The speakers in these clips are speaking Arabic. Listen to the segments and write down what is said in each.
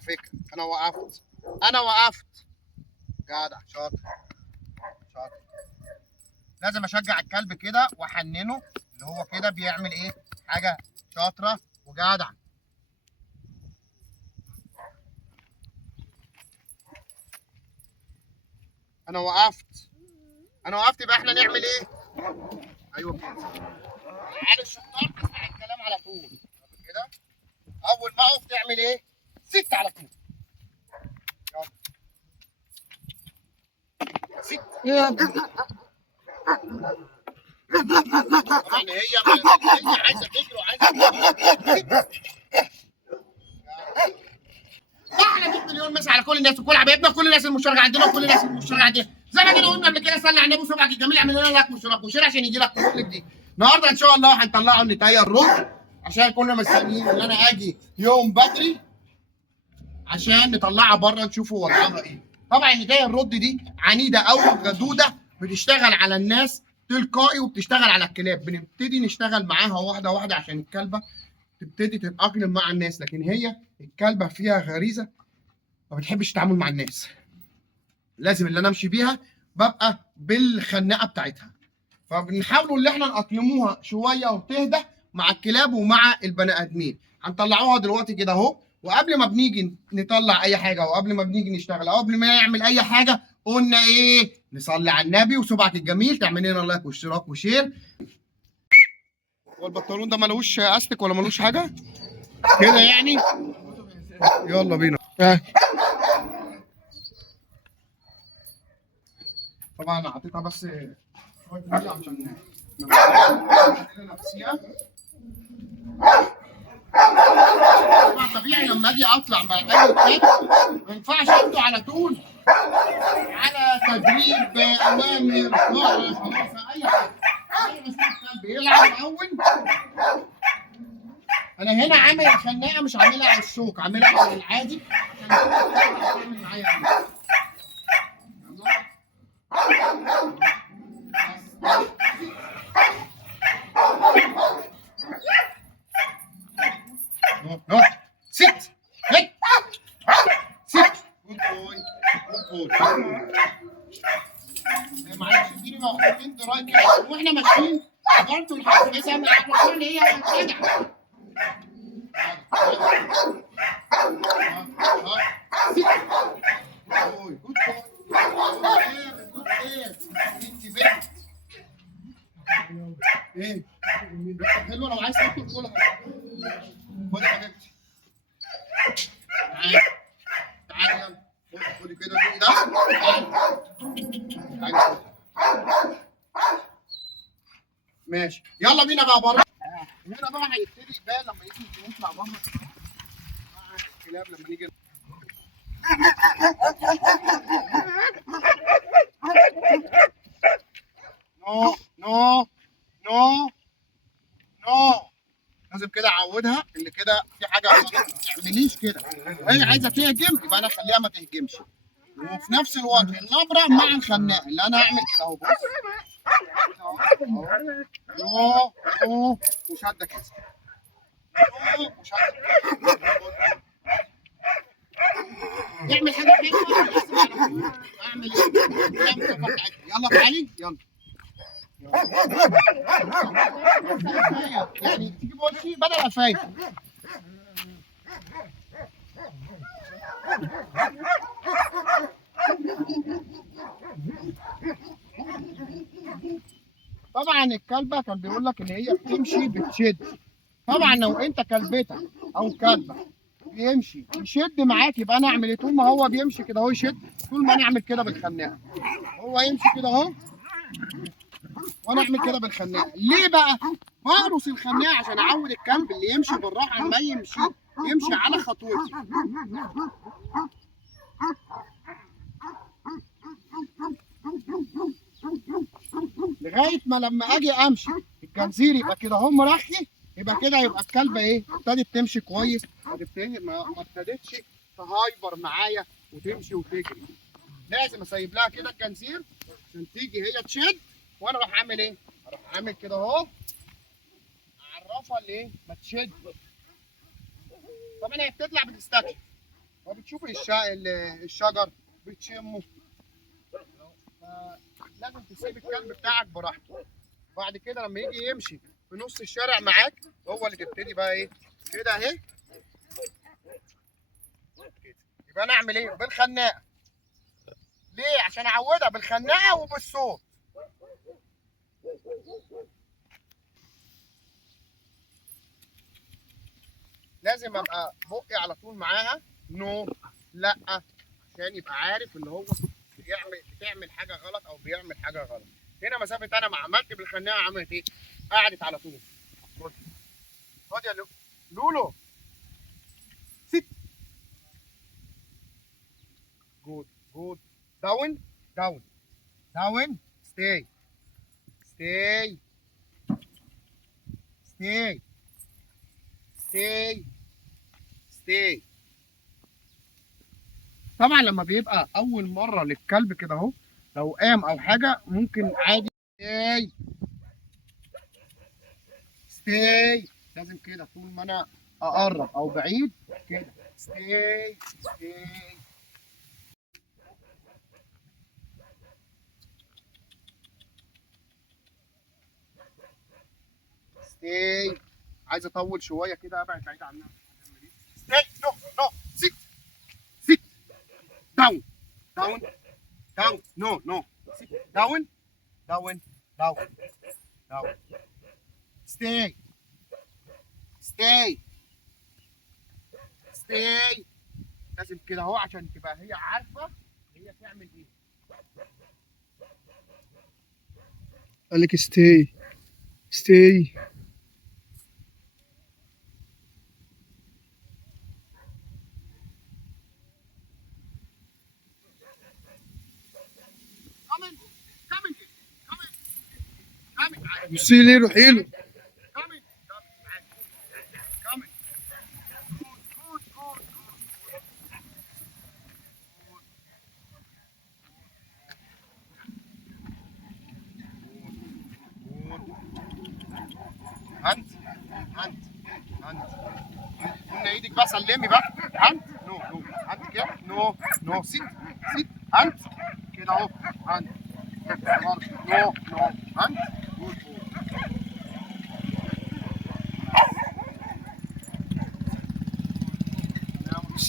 على فكره. انا وقفت جدع شاطر شاطر. لازم اشجع الكلب كده واحننه اللي هو كده بيعمل ايه حاجه شاطره وجدع. انا وقفت يبقى احنا نعمل ايه؟ ايوه كده. على الشطار تسمع الكلام على طول كده. اول ما اقف تعمل ايه؟ ست على طول. يلا ست. طبعا هي عايزه تجري وعايزه احلى 100 مليون مسا على كل الناس وكل حبايبنا وكل الناس المشتركه عندنا وكل الناس المشتركه عندنا. زي ما كده قلنا قبل كده، صلي على النبي وصبعك الجميل، اعمل لنا لايك واشتراك وشير عشان يجي لك كل جديد. النهارده ان شاء الله هنطلعه النتايه الرز عشان كنا مستنيين ان انا اجي يوم بدري عشان نطلعها بره نشوفوا وضعها ايه. طبعا النتايه الرد دي عنيده او غدوده، بتشتغل على الناس تلقائي وبتشتغل على الكلاب. بنبتدي نشتغل معاها واحده واحده عشان الكلبه تبتدي تتاقلم مع الناس، لكن هي الكلبه فيها غريزه ما بتحبش التعامل مع الناس. لازم اللي انا امشي بيها ببقى بالخناقه بتاعتها، فبنحاولوا ان احنا نأقلموها شويه وتهدى مع الكلاب ومع البني ادمين. هنطلعوها دلوقتي كده اهو، وقبل ما بنيجي نطلع اي حاجه وقبل ما بنيجي نشتغل او قبل ما نعمل اي حاجه قلنا ايه؟ نصلي على النبي وصبعك الجميل، تعمل لنا لايك واشتراك وشير. هو البنطلون ده ملوش استك ولا ملوش حاجه كده يعني؟ يلا بينا. طبعا انا حطيتها بس شويه ميه عشان نفسيها. طبعا طبيعي لما اجي اطلع مع اي كلب ما ينفعش اخده على طول على تدريب اوامر خلاص اي حاجه. اي مسؤول كلب يلعب الاول. انا هنا عامل الخناقه مش عاملها على الشوك، عاملها على العادي عشان تعمل معايا ست هيك ست جود بوي جود بوي. معلش اديني بقى خطين دراي كده واحنا ماشيين برضه الحساسه من الرسول اللي هي جدع. جود بوي انت بنت ايه؟ حلوه لو عايز تاكل كلها. خد يا حبيبتي. تعالي تعالي يلا خدي كده ده. تعالي ماشي يلا بينا بقى بره. هنا بقى هيبتدي يبان لما يجي نطلع بره مع الكلاب لما نيجي. نو نو نو نو. لازم كده اعودها ان كده في حاجه غلط، ما تعمليش كده. هي عايزه تهجم يبقى انا اخليها ما تهجمش، وفي نفس الوقت النبره مع الخناق اللي انا اعمل كده اهو. بص نو نو وشده كده نو وشده. يعمل حاجه حلوه لازم على طول اعمل ايه؟ يلا تعالي يلا. يعني تيجي بوشي بدل قفايا. طبعا الكلبه كان بيقول لك ان هي بتمشي بتشد. طبعا لو انت كلبتك او كلبك بيمشي يشد معاك يبقى انا اعمل ايه؟ طول ما هو بيمشي كده اهو يشد، طول ما انا اعمل كده بالخناقه هو يمشي كده اهو وانا اعمل كده بالخناقه. ليه بقى؟ بهرس الخناقه عشان اعود الكلب اللي يمشي بالراحه ما يمشي على خطوتي. لغايه ما لما اجي امشي الجنزير يبقى كده اهو مرخي، يبقى كده يبقى الكلبه ايه؟ ابتدت تمشي كويس، ما ابتدتش تهايبر معايا وتمشي وتجري. لازم اسيب لها كده الجنزير عشان تيجي هي تشد وانا اروح اعمل ايه؟ اروح اعمل كده اهو اعرفها اللي ايه؟ ما تشد. طبعا هي بتطلع بتستكشف فبتشوف الشجر بتشمه. لازم تسيب الكلب بتاعك براحته. بعد كده لما يجي يمشي في نص الشارع معاك هو اللي تبتدي بقى ايه كده اهي كده. يبقى انا اعمل ايه بالخناقه؟ ليه؟ عشان اعودها بالخناقه وبالصوت. لازم ابقى بقي على طول معاها نو لا، عشان يبقى عارف ان هو بتعمل حاجه غلط او بيعمل حاجه غلط. هنا مسافه انا ما عملت بالخناقه عملت ايه؟ قعدت على طول. خد يا لولو ست. جود جود. داون داون داون. ستاي ستاي ستاي ستاي ستاي. طبعا لما بيبقى اول مره للكلب كده اهو، لو قام او حاجه ممكن عادي ستاي ستاي. لازم كده طول ما انا اقرب او بعيد كده ستاي ستاي. ستاي. عايز اطول شويه كده ابعد بعيد عنها. ستاي نو نو سيت سيت داون داون داون نو نو سيت داون داون داون داون. ستاي ستاي ستاي. لازم كده اهو عشان تبقى هي عارفه هي تعمل ايه. قال لك ستي ستي. كمان كمان كمان كمان بصي ليه روحي له. كمان كمان. جود جود هانت هانت هانت. قلنا ايدك بقى سلمي بقى. هانت نو نو هانت كده نو نو سيت سيت هانت كده اهو هانت نو نو هانت. جود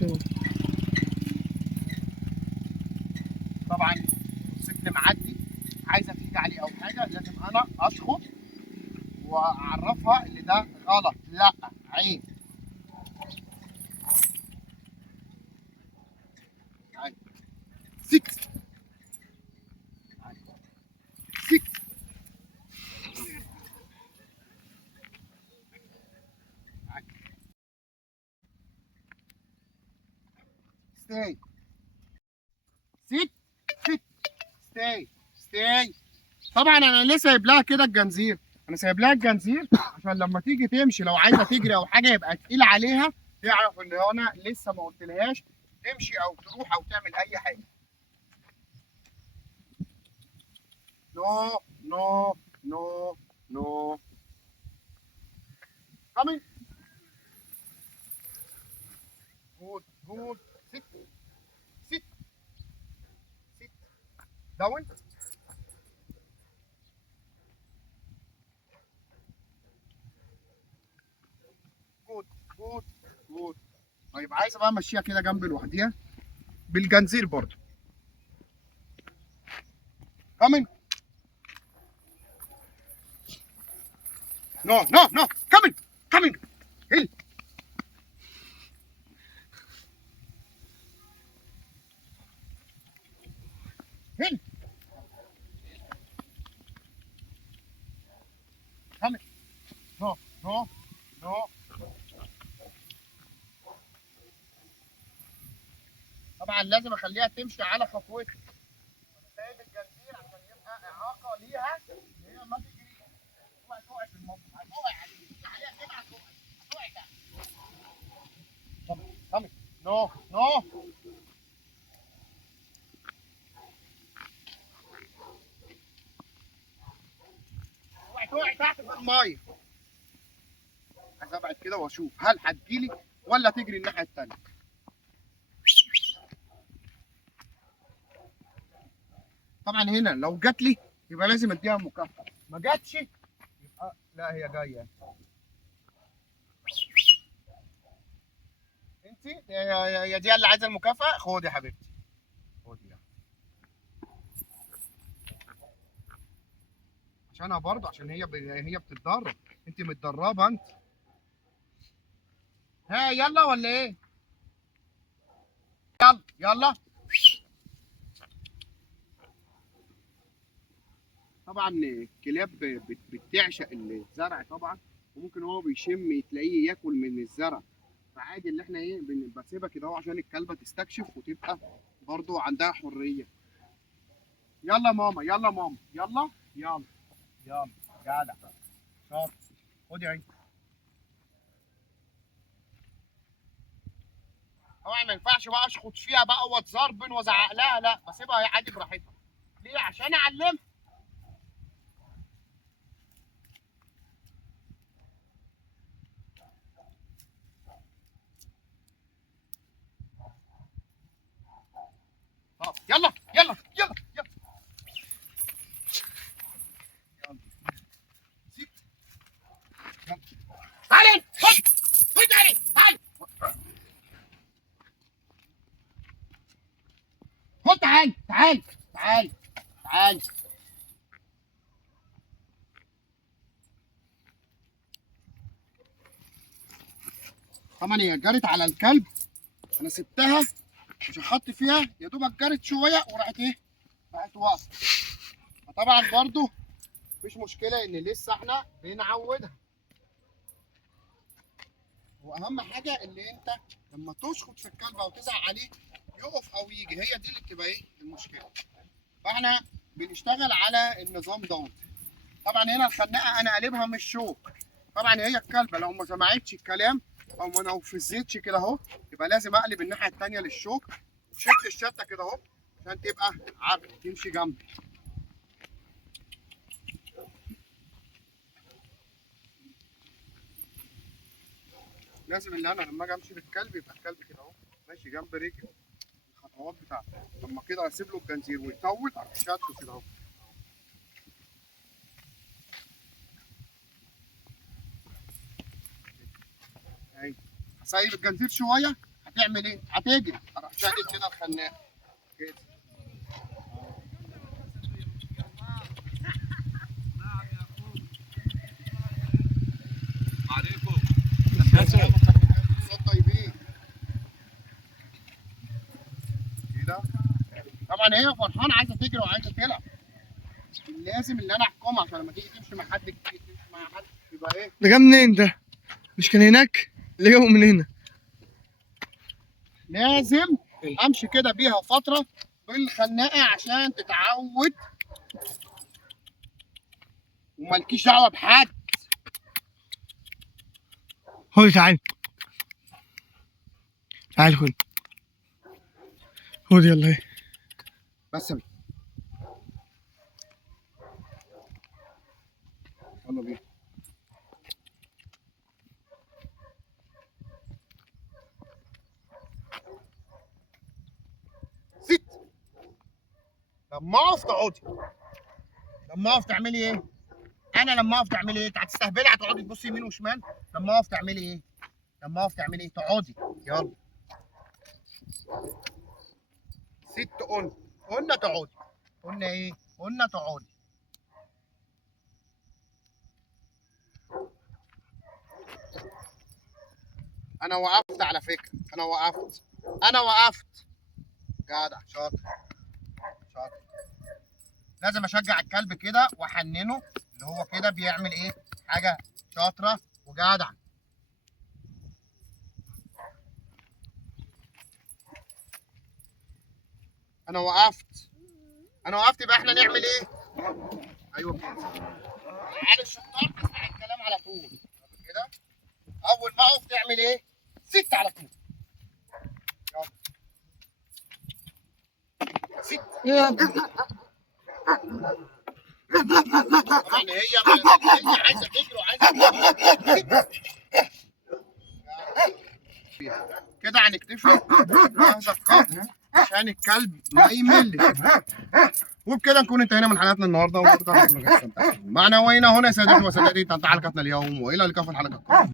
جود. طبعا موتوسيكل معدي عايزه تيجي عليه او حاجه لازم انا اشخط واعرفها ان ده غلط لا عيب. عيب. سيت سيت ستاي سيت سيت ستاي ستاي. طبعا انا ليه سايب لها كده الجنزير؟ انا سايب لها الجنزير عشان لما تيجي تمشي لو عايزه تجري او حاجه يبقى تقيل عليها تعرف ان انا لسه ما قلتلهاش تمشي او تروح او تعمل اي حاجه. نو نو نو نو coming. جود جود. sit sit sit down. جود جود جود. طيب عايزه بقى امشيها كده جنب لوحديها بالجنزير برضو. coming. no no no coming coming. هل هل coming. no no no. طبعا لازم اخليها تمشي على خطوتي. انا سايب الجنزير عشان يبقى اعاقه ليها ان هي ما تجريش. اوعي تقعي في المطبخ هتقعي عليها كده هتقعي تحت. كمل نو نو. اوعي تقعي تحت في الميه. عايز ابعد كده واشوف هل هتجيلي ولا تجري الناحيه الثانيه. طبعا هنا لو جات لي يبقى لازم اديها مكافاه، ما جاتش يبقى لا هي جايه. انت يا دي اللي عايزه المكافاه، خدي يا حبيبتي خدي يا. عشانها برضه عشان هي بتتدرب، انت متدربه انت. ها يلا ولا ايه؟ يلا يلا. طبعا الكلاب بتعشق الزرع طبعا، وممكن هو بيشم تلاقيه ياكل من الزرع، فعادي اللي احنا ايه بسيبها كده اهو عشان الكلبه تستكشف وتبقى برضو عندها حريه. يلا ماما يلا ماما يلا يلا يلا جدع شاطر. خدي اهي. طبعا ما ينفعش بقى اشخط فيها بقى واتزربن وازعق لها، لا بسيبها هي عادي براحتها. ليه؟ عشان اعلمها. طب يلا يلا يلا يلا يلا. سيب. يلا. تعالي خد خد تعالي تعالي خد تعالي تعالي تعالي تعالي. طبعا هي جرت على الكلب، انا سبتها مش هحط فيها، يا دوبك جرت شويه وراحت ايه؟ راحت واقفه. فطبعا برضو مفيش مشكله ان لسه احنا بنعودها. واهم حاجه ان انت لما تشخط في الكلب او تزعق عليه يقف او يجي، هي دي اللي بتبقى ايه المشكله. فاحنا بنشتغل على النظام دوت. طبعا هنا الخناقه انا قلبها مش شوك. طبعا هي الكلبه لو ما سمعتش الكلام او ما نفذتش كده اهو، يبقى لازم اقلب الناحيه الثانيه للشوك وشد الشده كده اهو عشان تبقى عارفه تمشي جنبي. لازم اللي انا لما اجي امشي بالكلب يبقى الكلب كده اهو ماشي جنب رجلي، الخطوات بتاعته. لما كده اسيب له الجنزير ويطول اروح شاده كده اهو. اهي هسيب الجنزير شويه، هتعمل ايه؟ هتجري، اروح شادد كده الخناقه كده. عليكم. صوت طيبين كده. طبعا هي فرحانه عايزه تجري وعايزه تلعب، لازم اللي انا احكمها عشان لما تيجي تمشي مع حد تيجي تمشي مع حد يبقى ايه. ده جه منين ده؟ مش كان هناك؟ اللي جابه من هنا. لازم امشي كده بيها فتره بالخناقه عشان تتعود ومالكيش دعوه بحد. خد تعال تعال خد. خد يلا اهي. بس بيه. يلا بينا. ست. لما اقف تقعدي. لما اقف تعملي ايه؟ انا لما اقف تعملي ايه؟ انت هتستهبلي هتقعدي تبصي يمين وشمال. لما اقف تعملي ايه؟ لما اقف تعملي ايه؟ تقعدي. يلا. ست قلنا تقعدي. قلنا ايه؟ قلنا تقعدي. انا وقفت على فكره، انا وقفت. جدع شاطر شاطر. لازم اشجع الكلب كده واحننه اللي هو كده بيعمل ايه؟ حاجه شاطره وجدع. انا وقفت يبقى احنا نعمل ايه؟ ايوه كده. على الشطار تسمع الكلام على طول كده. اول ما اقف تعمل ايه؟ ست على طول. يلا ست. طبعا هي عايزه تجري وعايزه كده هنكتفي بهذا القدر عشان الكلب ما يملش. وبكده نكون انتهينا من حلقتنا النهارده، واتمنى تكونوا استمتعتوا معنا. وإلى هنا سادتي وسادتي تنتهي حلقتنا اليوم، والى اللقاء في الحلقه القادمه.